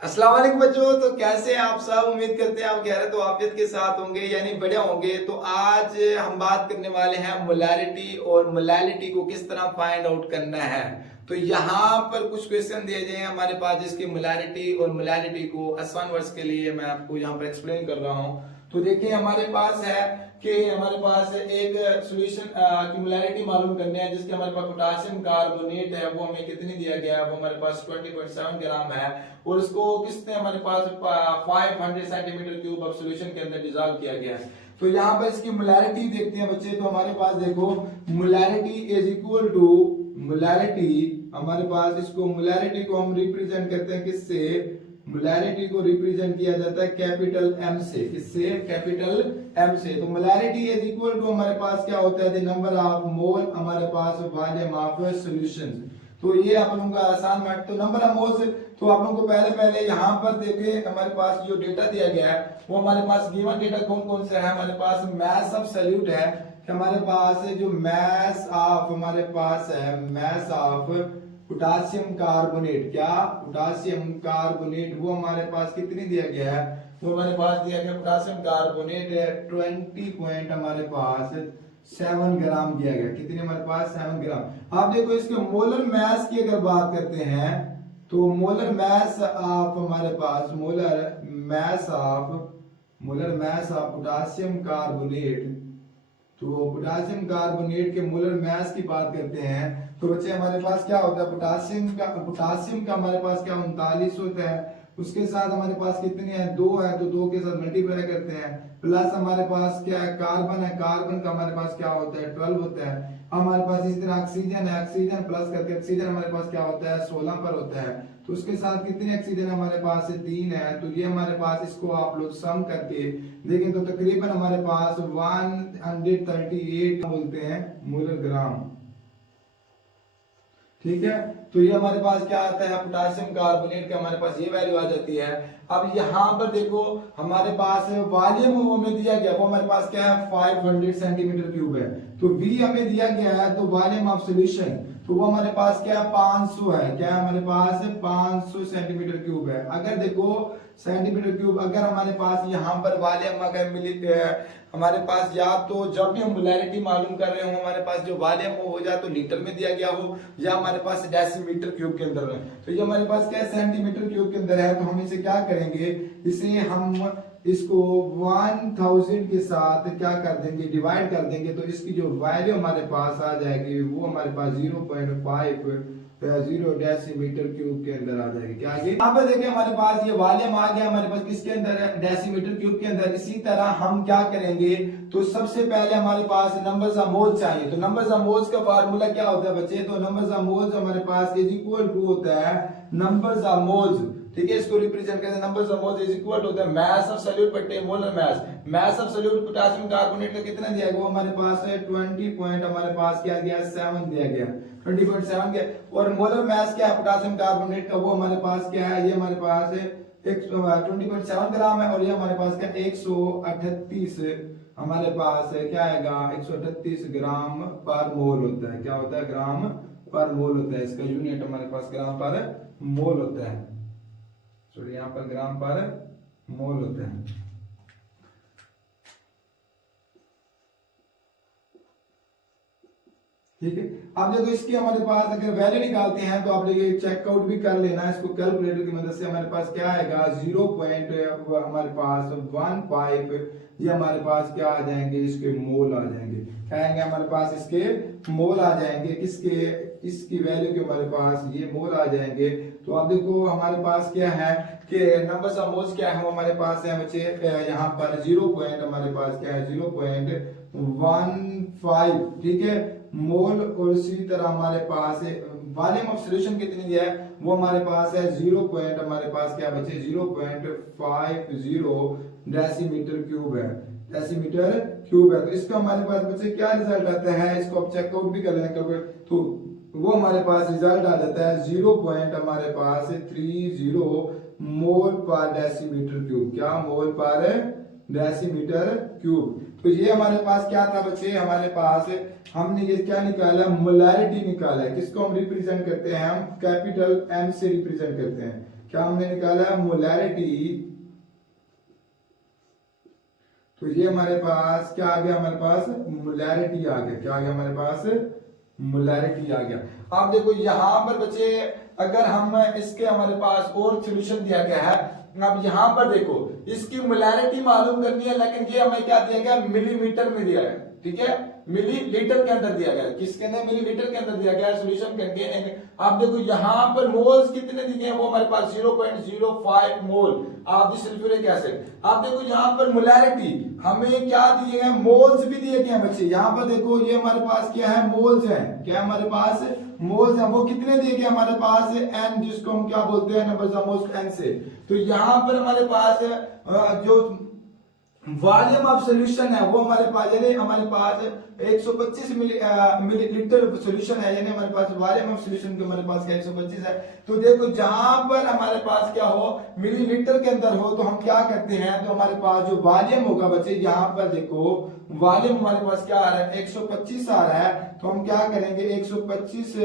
अस्सलाम वालेकुम बच्चों। तो कैसे हैं आप सब? उम्मीद करते हैं आप खैरियत तो आफियत के साथ होंगे, यानी बढ़िया होंगे। तो आज हम बात करने वाले हैं मोलैरिटी और मोलैलिटी को किस तरह फाइंड आउट करना है। तो यहाँ पर कुछ क्वेश्चन दिए गए हैं हमारे पास, जिसकी मोलैरिटी और मोलैलिटी को आसान वर्ड्स के लिए मैं आपको यहाँ पर एक्सप्लेन कर रहा हूँ। तो देखिए हमारे पास है कि हमारे पास एक सॉल्यूशन की मोलैरिटी मालूम करनी है, जिसके हमारे पास पोटेशियम कार्बोनेट है, वो हमें कितनी दिया गया है, वो हमारे पास 20.7 ग्राम है। और इसको किसने हमारे पास 500 सेंटीमीटर क्यूब ऑफ सॉल्यूशन के अंदर डिसॉल्व किया गया है। तो यहाँ पर इसकी मोलैरिटी देखते हैं बच्चे। तो हमारे पास देखो molarity is equal to molarity, हमारे पास इसको मोलैरिटी को हम रिप्रेजेंट करते हैं किससे? मोलैरिटी को रिप्रेजेंट किया जाता है कैपिटल एम से। किससे? कैपिटल एम से। तो मोलैरिटी इज इक्वल टू हमारे पास क्या होता है? द नंबर ऑफ मोल हमारे पास वॉल्यूम ऑफ सॉल्यूशन। तो ये आप लोगों का आसान मैथ। तो नंबर ऑफ मोल्स, तो आप लोगों को पहले यहाँ पर देखे हमारे पास जो डेटा दिया गया है, वो हमारे पास गिवन डेटा कौन कौन सा है? हमारे पास मास ऑफ सॉल्यूट है, हमारे पास जो मास ऑफ हमारे पास है मास ऑफ पोटेशियम कार्बोनेट। क्या? Potassium carbonate. वो हमारे पास कितनी दिया गया है? वो हमारे पास दिया गया पोटेशियम कार्बोनेट 20 पॉइंट हमारे पास 7 ग्राम दिया गया। कितने हमारे पास? 7 ग्राम। आप देखो इसके मोलर मास की अगर बात करते हैं, तो मोलर मास ऑफ हमारे पास molar mass of potassium carbonate. तो पोटेशियम कार्बोनेट के मोलर मास की बात करते हैं, तो बच्चे हमारे पास क्या होता है? पोटेशियम का हमारे पास क्या 39 होता है। उसके साथ हमारे पास कितने हैं? 2 है, तो 2 के साथ मल्टीप्लाई करते हैं। प्लस हमारे पास क्या है? कार्बन है, कार्बन का हमारे पास क्या होता है? 12 होता है। हमारे पास इसी तरह ऑक्सीजन है, ऑक्सीजन प्लस करके ऑक्सीजन हमारे पास क्या होता है? 16 पर होता है। तो उसके साथ कितने ऑक्सीजन हमारे पास? 3 है। तो ये हमारे पास, इसको आप लोग सम करके देखें तो तकरीबन हमारे पास 138 बोलते हैं मोलर ग्राम। ठीक है। तो ये हमारे पास क्या आता है? पोटेशियम कार्बोनेट का हमारे पास ये वैल्यू आ जाती है। अब यहाँ पर देखो हमारे पास वॉल्यूम हमें दिया गया, वो हमारे पास क्या है? 500 सेंटीमीटर क्यूब है। तो V हमें दिया गया है, तो वॉल्यूम ऑफ सॉल्यूशन, तो वो हमारे पास क्या है? 500 है। क्या है हमारे पास? 500 सेंटीमीटर क्यूब है। अगर देखो सेंटीमीटर क्यूब, अगर हमारे पास यहाँ पर वॉल्यूम अगर मिली हमारे पास, या तो जब भी हम मोलैरिटी मालूम कर रहे हो हमारे पास जो वॉल्यूम हो जाए तो लीटर में दिया गया हो, या हमारे पास डेसीमीटर क्यूब के अंदर है। तो ये हमारे पास क्या है? सेंटीमीटर क्यूब के अंदर है। तो हम इसे क्या करेंगे? इसे हम इसको 1000 के साथ क्या कर देंगे? डिवाइड कर देंगे। तो इसकी जो वैल्यू हमारे पास आ जाएगी, वो हमारे पास 0.50 डेसीमीटर क्यूब के अंदर आ जाएगी। क्या आगे? यहाँ पर देखिए हमारे पास ये वॉल्यूम आ गया हमारे पास किसके अंदर है? डेसीमीटर क्यूब के अंदर। इसी तरह हम क्या करेंगे? तो सबसे पहले हमारे पास नंबर्स ऑफ मोल्स चाहिए। तो नंबर्स ऑफ मोल्स का फार्मूला क्या होता है बच्चे? तो नंबर्स ऑफ मोल्स हमारे पास इज इक्वल टू होता है नंबर्स ऑफ मोल्स। ठीक है, इसको रिप्रेजेंट करते हैं numbers of moles is equal to the mass of solute बटे molar mass. Mass of solute potassium carbonate का कितना दिया गया? वो हमारे पास है 20 पॉइंट हमारे पास क्या दिया? 7 दिया गया, 20.7 के। और मोलर मास क्या है पोटेशियम कार्बोनेट का? वो हमारे पास क्या है? ये हमारे पास है 20.7 ग्राम है। और ये हमारे पास क्या? 138 हमारे पास है क्या आएगा? 138 ग्राम पर मोल होता है। क्या होता है? ग्राम पर मोल होता है। इसका यूनिट हमारे पास ग्राम पर मोल होता है। सॉरी, यहाँ पर ग्राम पर मोल होता है। ठीक है। अब देखो इसकी हमारे पास अगर वैल्यू निकालते हैं, तो आप देखिए चेकआउट भी कर लेना इसको कैलकुलेटर की मदद से। हमारे पास क्या आएगा? 0 पॉइंट हमारे पास 15, ये हमारे पास क्या आ जाएंगे? इसके मोल आ जाएंगे। क्या आएंगे हमारे पास? इसके मोल आ जाएंगे। किसके? इसकी वैल्यू के हमारे पास ये मोल आ जाएंगे। तो आप देखो हमारे पास क्या है कि नंबर्स ऑफ मोल्स क्या है? वो हमारे पास है बच्चे यहाँ पर 0 पॉइंट हमारे पास क्या है? 0.15। ठीक है, मोल। और इसी तरह हमारे पास वॉल्यूम ऑफ सॉल्यूशन कितनी दिया है? वो हमारे पास है 0 पॉइंट हमारे पास क्या बचे? 0.50 डेसीमीटर क्यूब है। डेसीमीटर क्यूब है। तो इसका हमारे पास बच्चे क्या रिजल्ट आता है? इसको आप चेकआउट भी कर लेना। तो वो हमारे पास रिजल्ट आ जाता है 0 पॉइंट हमारे पास 30 मोल पर डेसीमीटर क्यूब। क्या? मोल पर डेसीमीटर क्यूब। तो ये हमारे पास क्या था बच्चे? हमारे पास हमने ये क्या निकाला? मोलैरिटी निकाला है। किसको हम रिप्रेजेंट करते हैं? हम कैपिटल एम से रिप्रेजेंट करते हैं। क्या हमने निकाला है मोलैरिटी, तो ये हमारे पास क्या आ गया, हमारे पास मोलैरिटी आ गया। क्या आ गया हमारे पास, मोलैरिटी आ गया। आप देखो यहाँ पर बच्चे अगर हम इसके हमारे पास और सॉल्यूशन दिया गया है, अब यहाँ पर देखो इसकी मोलैरिटी मालूम करनी है, लेकिन ये हमें क्या दिया गया, मिलीमीटर में दिया है, ठीक है, मिलीलीटर के अंदर दिया गया। किसके अंदर, मिलीलीटर के अंदर दिया गया सॉल्यूशन करके। आप देखो यहाँ पर मोल्स कितने दिए हैं, वो हमारे पास 0.05 mole of the sulphuric acid. आप देखो यहाँ पर मोलैरिटी हमें क्या दिए हैं, मोल्स भी दिए गए हैं बच्चे। यहाँ पर देखो ये हमारे पास क्या है, मोल्स है, क्या हमारे पास मोल्स है, वो कितने दिए गए हमारे पास, n, जिसको हम क्या बोलते हैं, नंबर्स ऑफ मोल्स n से। तो यहाँ पर हमारे पास जो वॉल्यूम ऑफ सॉल्यूशन है वो हमारे पास, यानी हमारे पास 125 मिलीलीटर सॉल्यूशन है, यानी हमारे पास वॉल्यूम ऑफ सॉल्यूशन के हमारे पास क्या 125 है। तो देखो जहां पर हमारे पास क्या हो, मिलीलीटर के अंदर हो, तो हम क्या करते हैं, तो हमारे पास जो वॉल्यूम होगा बच्चे, यहाँ पर देखो वॉल्यूम हमारे पास क्या आ रहा है, 125 आ रहा है। तो हम क्या करेंगे, 125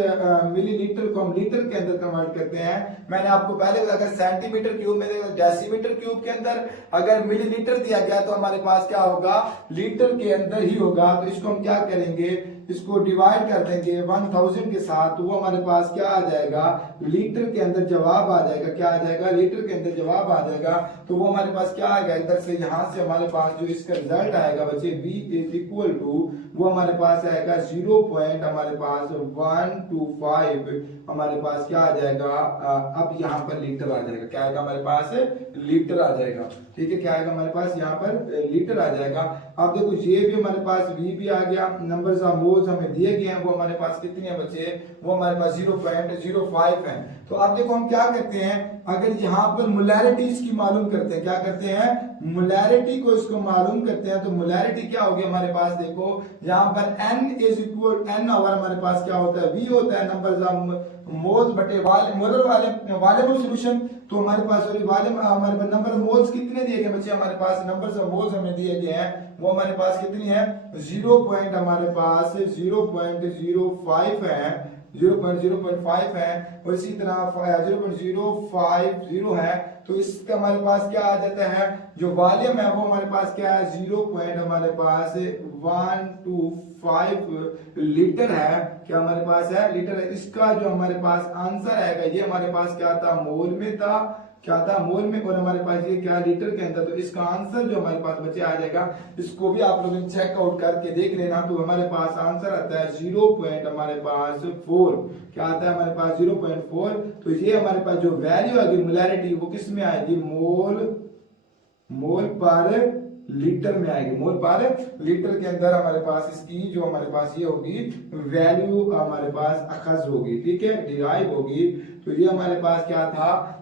मिलीलीटर को हम लीटर के अंदर कन्वर्ट करते हैं। मैंने आपको पहले बताया, अगर सेंटीमीटर क्यूब में, डेसीमीटर क्यूब के अंदर अगर मिलीलीटर दिया गया तो हमारे पास क्या होगा, लीटर के अंदर ही होगा। तो इसको हम क्या करेंगे, इसको डिवाइड कर देंगे 1000 के साथ, तो वो हमारे पास क्या आ जाएगा, लीटर के अंदर जवाब आ जाएगा। क्या आ जाएगा, लीटर के अंदर जवाब आ जाएगा। तो वो हमारे पास क्या आएगा, इधर से यहां से हमारे पास जो इसका रिजल्ट आएगा बच्चे, V इज इक्वल टू, वो हमारे पास आएगा 0. हमारे पास 125 हमारे पास क्या आ जाएगा, अब यहाँ पर लीटर आ जाएगा। क्या आएगा हमारे पास, लीटर आ जाएगा, ठीक है। क्या आएगा हमारे पास, यहाँ पर लीटर आ जाएगा। अब देखो ये भी हमारे पास V भी आ गया, नंबर्स ऑफ मोल्स हमें दिए गए हैं, वो हमारे पास कितने हैं बच्चे, वो हमारे पास 0.05 है। तो अब देखो हम क्या करते हैं, अगर यहाँ पर मोलैरिटी इसकी मालूम करते हैं, क्या करते हैं, मोलैरिटी को इसको मालूम करते हैं। तो मोलैरिटी क्या होगी हमारे पास, देखो यहाँ पर n इज इक्वल, n और हमारे पास क्या होता है, V होता है नंबर्स ऑफ मोल्स बटे मोलर वॉल्यूम ऑफ सॉल्यूशन। तो हमारे पास वॉल्यूम, हमारे पास नंबर ऑफ मोल्स कितने दिए गए बच्चे, हमारे पास नंबर्स ऑफ मोल्स हमें दिए गए हैं, वो हमारे पास कितनी है, 0. हमारे पास 0.05 है, 0.05 है, और इसी तरह 0.050 है। तो इसका हमारे पास क्या आ जाता है, जो वॉल्यूम है वो हमारे पास क्या है, 0. हमारे पास 125 लीटर है। क्या हमारे पास है, लीटर है। इसका जो हमारे पास आंसर आएगा, ये हमारे पास क्या था, मोल में था, क्या था, मोल में, और हमारे पास ये क्या, लीटर के अंदर। तो इसका आंसर जो हमारे पास बच्चे आ जाएगा, इसको भी आप लोग चेक आउट करके देख लेना। तो हमारे पास आंसर आता है 0. हमारे पास 4, क्या आता है हमारे पास 0.4। तो ये हमारे पास जो वैल्यू आएगी मोलैरिटी, वो किस में आएगी, मोल पर लीटर में आएगी, मोल पर लीटर के अंदर हमारे पास इसकी जो हमारे पास ये होगी वैल्यू हमारे पास अखज होगी, ठीक है, डिराइव होगी। तो ये हमारे पास क्या था,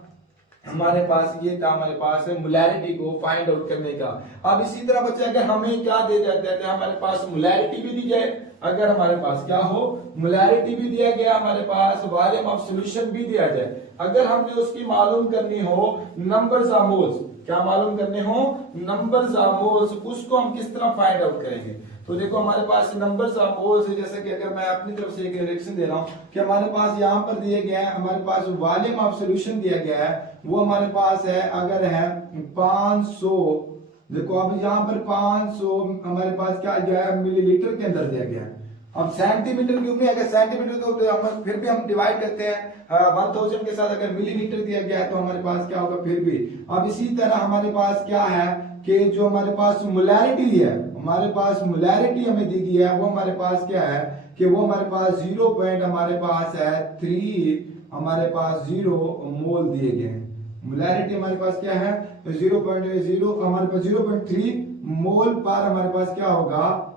हमारे पास ये था, हमारे पास मोलैरिटी को फाइंड आउट करने का। अब इसी तरह बच्चे अगर हमें क्या दे जाते हैं, हमारे पास मोलैरिटी भी दी जाए, अगर हमारे पास क्या हो, मोलैरिटी भी दिया गया, हमारे पास वॉल्यूम ऑफ सॉल्यूशन भी दिया जाए, अगर हमने उसकी मालूम करनी हो नंबर्स ऑफ मोल्स, क्या मालूम करने हो, नंबर्स ऑफ मोल्स, उसको हम किस तरह फाइंड आउट करेंगे। तो देखो हमारे पास नंबर्स ऑफ मोल्स है, जैसे कि अगर मैं अपनी तरफ से एक रिएक्शन दे रहा हूं कि हमारे पास यहाँ पर दिए गए हैं, हमारे पास वॉल्यूम ऑफ सॉल्यूशन दिया गया है, वो हमारे पास है, अगर है 500, देखो अब यहाँ पर 500 हमारे पास क्या गया है, मिलीलीटर के अंदर दिया गया है। अब सेंटीमीटर क्यूब में, अगर सेंटीमीटर तो हम फिर भी हम डिवाइड करते हैं 1000 के साथ, अगर मिलीलीटर दिया गया है तो हमारे पास क्या होगा फिर भी। अब इसी तरह हमारे पास क्या है कि जो हमारे पास मोलैरिटी है, हमारे पास मोलैरिटी हमें दी गई है, वो हमारे पास क्या है कि वो हमारे पास 0. हमारे पास है 3, हमारे पास 0 मोल दिए गए हैं। मोलैरिटी हमारे पास क्या है 0.0, हमारे पास 0.3 मोल पर हमारे पास क्या होगा,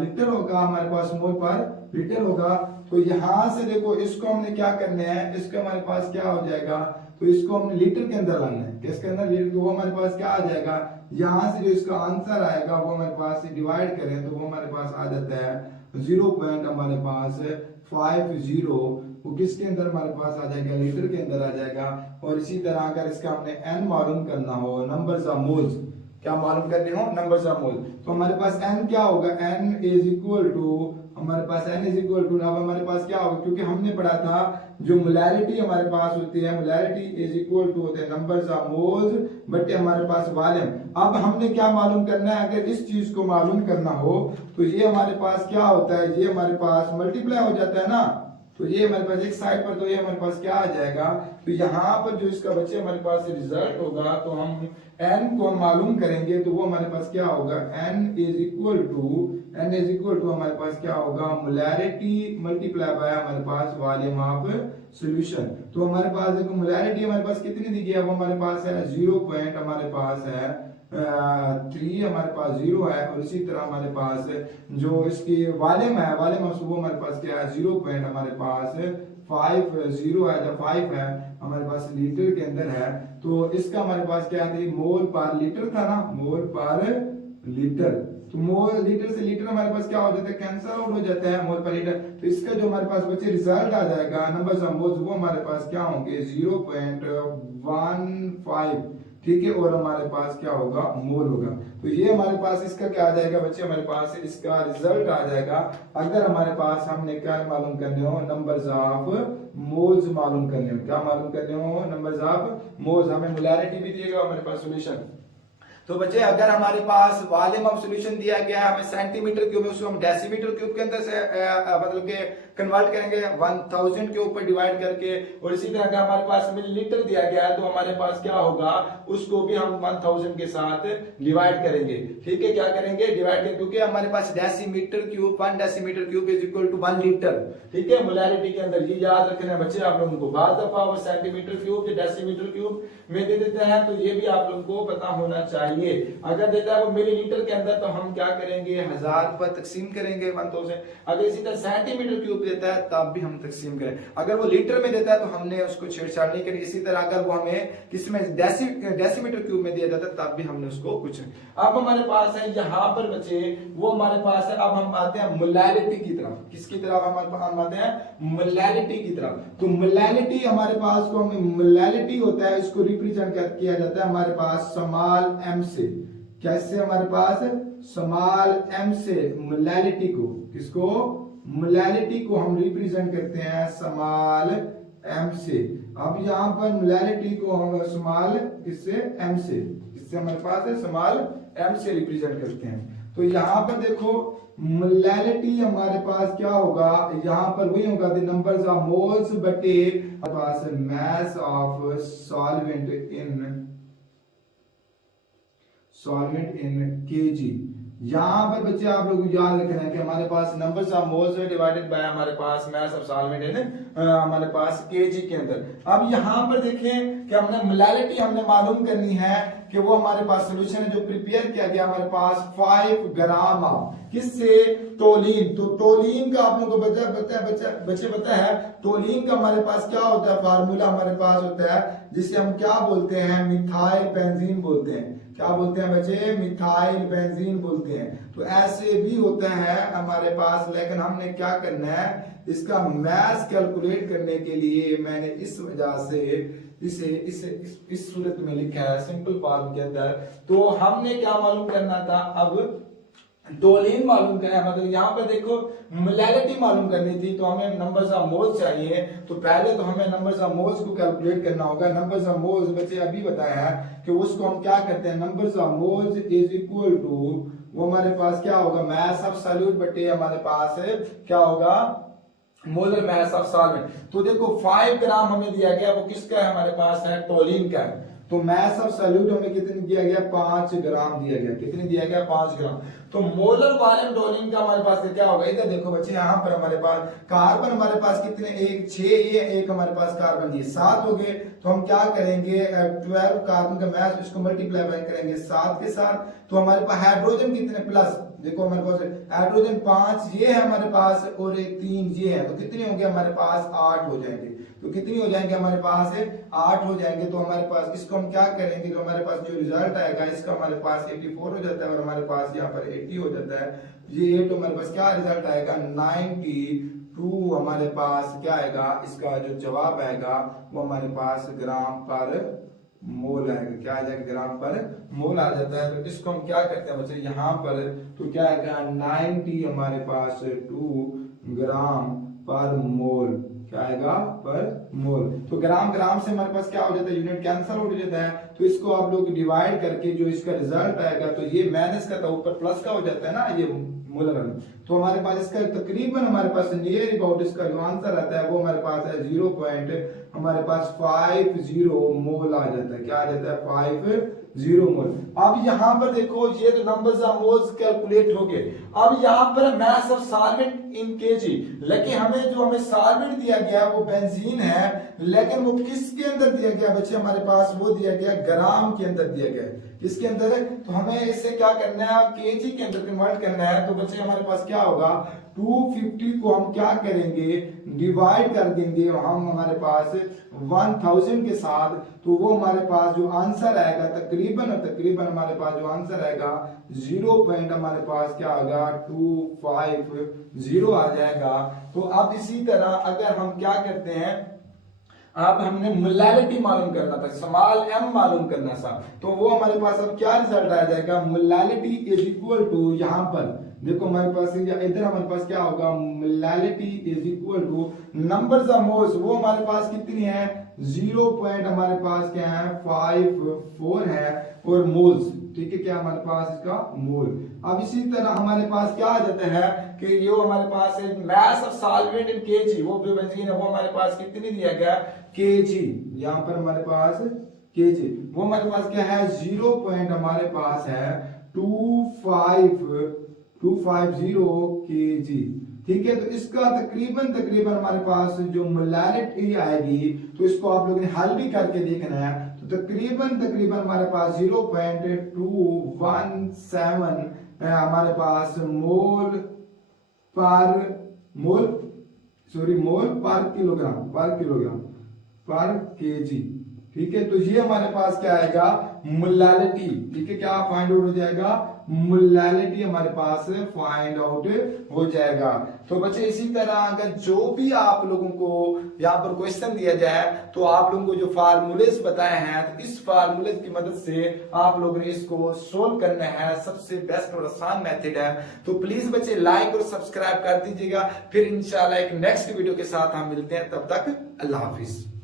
लीटर होगा, हमारे पास मोल पर लीटर होगा। तो यहां से देखो इसको हमने क्या करना है, इसका हमारे पास क्या हो जाएगा, तो इसको हमने लीटर के अंदर लाना है, किसके अंदर, लीटर। तो वो हमारे पास क्या आ जाएगा, यहाँ से जो इसका आंसर आएगा वो हमारे पास डिवाइड करें तो वो हमारे पास आ जाता है 0. हमारे पास 50, वो किसके अंदर हमारे पास आ जाएगा, लीटर के अंदर आ जाएगा। और इसी तरह अगर इसका हमने n मालूम करना हो, नंबर्स ऑफ मोल्स, क्या मालूम करने हो, नंबर्स ऑफ मोल, तो हमारे पास n क्या होगा, n इज इक्वल टू हमारे पास n इज इक्वल टू, अब हमारे पास क्या होगा, क्योंकि हमने पढ़ा था जो मोलैरिटी हमारे पास होती है, मोलैरिटी इज इक्वल टू होते हैं नंबर्स ऑफ मोल्स बटे हमारे पास वॉल्यूम। अब हमने क्या मालूम करना है, अगर इस चीज को मालूम करना हो तो ये हमारे पास क्या होता है, ये हमारे पास मल्टीप्लाई हो जाता है ना, तो ये हमारे पास एक साइड पर, तो ये हमारे पास क्या आ जाएगा, तो यहाँ पर जो इसका बच्चे हमारे पास रिजल्ट होगा, तो हम n को हम मालूम करेंगे तो वो हमारे पास क्या होगा, n इज इक्वल टू हमारे पास क्या होगा, मोलैरिटी मल्टीप्लाई बाय हमारे पास वॉल्यूम ऑफ सॉल्यूशन। तो हमारे पास देखो मोलैरिटी हमारे पास कितनी दी गई है, वो हमारे पास है 0 पॉइंट हमारे पास है 3 हमारे पास 0 है, और इसी तरह हमारे पास जो इसकी वॉल्यूम है, वॉल्यूम ऑफ वो हमारे पास क्या है 0 पॉइंट हमारे पास 5 0 है, जब 5 है हमारे पास लीटर के अंदर है, तो इसका हमारे पास क्या है, मोल पर लीटर था ना, मोल पर लीटर, तो मोल लीटर से लीटर हमारे पास क्या हो जाता है, कैंसिल आउट हो जाता है मोल पर लीटर, तो इसका जो हमारे पास बच्चे रिजल्ट आ जाएगा नंबर्स ऑफ मोल्स, वो हमारे पास क्या होंगे 0.15, ठीक है, और हमारे पास क्या होगा, मोल होगा। तो ये हमारे पास इसका क्या आ जाएगा बच्चे, हमारे पास इसका रिजल्ट आ जाएगा अगर हमारे पास हमने क्या मालूम करने हो, नंबर्स ऑफ मोल्स मालूम करने हो, क्या मालूम करने हो, नंबर्स ऑफ मोल्स। हमें मोलैरिटी भी दिएगा हमारे पास सॉल्यूशन। तो बच्चे अगर हमारे पास वॉल्यूम ऑफ सॉल्यूशन दिया गया है हमें सेंटीमीटर क्यूब में, उसको हम डेसीमीटर क्यूब के अंदर से मतलब के कन्वर्ट करेंगे 1000 के ऊपर डिवाइड करके, और इसी तरह का हमारे पास मिलीलीटर दिया गया है तो हमारे पास क्या होगा, उसको भी हम 1000 के साथ डिवाइड करेंगे, ठीक है, क्या करेंगे डिवाइड करेंगे, क्योंकि हमारे पास decimetre cube 1 decimetre cube is equal to 1 litre, ठीक है, मोलैरिटी के अंदर, ये याद रखना है बच्चे आप लोगों को। बाद दफा वो सेंटीमीटर क्यूब डेसीमीटर क्यूब में दे देते हैं, तो ये भी आप लोगों को पता होना चाहिए। अगर देता है वो मिलीलीटर के अंदर तो हम क्या करेंगे, 1000 पर तकसीम करेंगे 1000। अगर इसी तरह सेंटीमीटर क्यूब देता है तब भी हम तकसीम करें, अगर वो लीटर में देता है तो हमने उसको छेड़छाड़ नहीं करी। इसी तरह अगर वो हमें किसमें डेसीमीटर क्यूब में दिया जाता है तब भी हमने उसको कुछ। अब हमारे पास है यहाँ पर बचे, वो हमारे पास है, अब हम आते हैं मोलैरिटी की तरफ, किसकी तरफ हम आते हैं, मोलैरिटी की तरफ। तो मोलैरिटी हमारे पास को हमें मोलैरिटी होता है, इसको रिप्रेजेंट किया जाता है हमारे पास स्मॉल m से, कैसे हमारे पास स्मॉल m से मोलैरिटी को, किसको, मोलैरिटी को हम रिप्रेजेंट करते हैं स्मॉल m से। अब यहाँ पर मोलैरिटी को हम स्मॉल किससे, m से, किससे हमारे पास है स्मॉल m से रिप्रेजेंट करते हैं। तो यहाँ पर देखो मोलैरिटी हमारे पास क्या होगा, यहाँ पर वही होगा द नंबर्स ऑफ मोल्स बटे हमारे पास mass of solvent in KG. यहाँ पर बच्चे आप लोग याद रखना है कि हमारे पास numbers of moles divided by हमारे पास मास ऑफ सॉल्वेंट इन हमारे पास केजी के अंदर। अब यहाँ पर देखें कि हमने मोलैरिटी हमने मालूम करनी है कि वो हमारे पास सॉल्यूशन है जो प्रिपेयर किया गया हमारे पास 5 ग्राम किससे, टोलीन। तो टोलीन का आप लोगों को बच्चे पता है, टोलीन का हमारे पास क्या होता है, फार्मूला हमारे पास होता है जिसे हम क्या बोलते हैं, मिथाइल बेंजीन बोलते हैं। क्या बोलते हैं बच्चे, मिथाइल बेंजीन बोलते हैं। तो ऐसे भी होता है हमारे पास, लेकिन हमने क्या करना है, इसका मास कैलकुलेट करने के लिए मैंने इस वजह से इसे इस सूरत में लिखा है सिंपल फॉर्म के अंदर। तो हमने क्या मालूम करना था, अब टोलीन मालूम करना, मतलब यहाँ पर देखो मोलैरिटी मालूम करनी थी, तो हमें नंबर्स ऑफ मोल्स चाहिए। तो पहले तो हमें नंबर्स ऑफ मोल्स को कैलकुलेट करना होगा। नंबर्स ऑफ मोल्स बच्चे अभी बताया है कि उसको हम क्या करते हैं, numbers of moles is equal to, वो हमारे पास क्या होगा, मास ऑफ सॉल्यूट बटे हमारे पास क्या होगा, मोलर मास ऑफ सॉल्वेंट। तो देखो 5 ग्राम हमें दिया गया, वो किसका है, हमारे पास है टोलीन का है। तो मास ऑफ सॉल्यूट हमें कितनी दिया गया, 5 ग्राम दिया गया। कितनी दिया गया, 5 ग्राम। तो मोलर वॉल्यूम टोलीन का हमारे पास क्या होगा, इधर देखो बच्चे, यहाँ पर हमारे पास कार्बन हमारे पास कितने, 1 6, ये एक हमारे पास कार्बन, ये 7 हो गए। तो हम क्या करेंगे, 12 कार्बन का मास, इसको मल्टीप्लाई करेंगे 7 के साथ। तो हमारे पास हाइड्रोजन कितने, प्लस देखो हमारे पास हाइड्रोजन 5 ये है हमारे पास, और एक 3 ये है। तो कितने होंगे हमारे पास, 8 हो जाएंगे। तो कितनी हो जाएंगे हमारे पास, 8 हो जाएंगे। तो हमारे पास इसको हम क्या करेंगे, तो हमारे पास जो रिजल्ट आएगा इसका हमारे पास 84 हो जाता है, और हमारे पास यहाँ पर 80 हो जाता है। ये 8 हमारे पास क्या रिजल्ट आएगा, 92 हमारे पास क्या आएगा, इसका जो जवाब आएगा वो हमारे पास ग्राम पर मोल आएगा। क्या आ जाएगा? ग्राम पर मोल आ जाता है। तो इसको हम क्या करते हैं बच्चे यहाँ पर, तो क्या आएगा 90 हमारे पास 2 ग्राम पर मोल। क्या आएगा? पर मोल। तो ग्राम ग्राम से हमारे पास क्या हो जाता है? यूनिट कैंसिल हो जाता है। तो इसको आप लोग डिवाइड करके जो इसका रिजल्ट आएगा, तो ये माइनस का था ऊपर प्लस का हो जाता है ना, ये मोलर में। तो हमारे पास इसका तकरीबन हमारे पास नियर अबाउट इसका जो आंसर आता है वो हमारे पास है 0.50 मोल आ जाता है। क्या आ जाता है? 50 मोल। अब यहाँ पर देखो, ये तो नंबर्स ऑफ मोल्स कैलकुलेट हो गए। अब यहाँ पर मास ऑफ सॉल्वेंट इन केजी, लेकिन हमें सॉल्वेंट दिया गया वो बेंजीन है, लेकिन वो किसके अंदर दिया गया बच्चे? हमारे पास वो दिया गया ग्राम के अंदर दिया गया है। किसके अंदर है? तो हमें इससे क्या करना है? केजी के अंदर कन्वर्ट करना है। तो बच्चे हमारे पास क्या होगा? 250 को हम क्या करेंगे? डिवाइड कर देंगे हम हमारे पास 1000 के साथ। तो वो हमारे पास जो आंसर आएगा तकरीबन हमारे पास जो आंसर आएगा 0 पॉइंट हमारे पास क्या होगा? 250 आ जाएगा। तो अब इसी तरह अगर हम क्या करते हैं, अब हमने मोलैलिटी मालूम करना था, स्मॉल m मालूम करना था, तो वो हमारे पास अब क्या रिजल्ट आ जाएगा? मोलैलिटी इज इक्वल टू, यहाँ पर देखो हमारे पास इधर हमारे पास क्या होगा? Molality is equal two numbers of moles, वो हमारे पास कितनी है? 0 पॉइंट हमारे पास क्या है? 54 है, और मोल्स, ठीक है, क्या हमारे पास इसका? मोल। अब इसी तरह हमारे पास क्या आ जाता है कि ये हमारे पास है मास ऑफ सॉल्वेंट इन केजी, वो जो बेंजीन है वो हमारे पास कितनी दिया गया? केजी। यहाँ पर हमारे पास केजी, वो हमारे पास क्या है? 0 पॉइंट हमारे पास है 250 केजी। ठीक है, तो इसका तकरीबन हमारे पास जो मोलैलिटी आएगी, तो इसको आप लोगों ने हल भी करके देखना है। तो तकरीबन हमारे पास 0.217 हमारे पास मोल पर केजी। ठीक है, तो ये हमारे पास क्या आएगा? मोलैलिटी। ठीक है, क्या फाइंड आउट हो जाएगा? मोलैलिटी हमारे पास फाइंड आउट हो जाएगा। तो बच्चे इसी तरह अगर जो भी आप लोगों को यहाँ पर क्वेश्चन दिया जाए, तो आप लोगों को जो फार्मूलेस बताए हैं, तो इस फार्मूले की मदद से आप लोगों ने इसको सोल्व करना है। सबसे बेस्ट और आसान मेथड है। तो प्लीज बच्चे लाइक और सब्सक्राइब कर दीजिएगा। फिर इंशाल्लाह एक नेक्स्ट वीडियो के साथ हम मिलते हैं। तब तक अल्लाह हाफिज।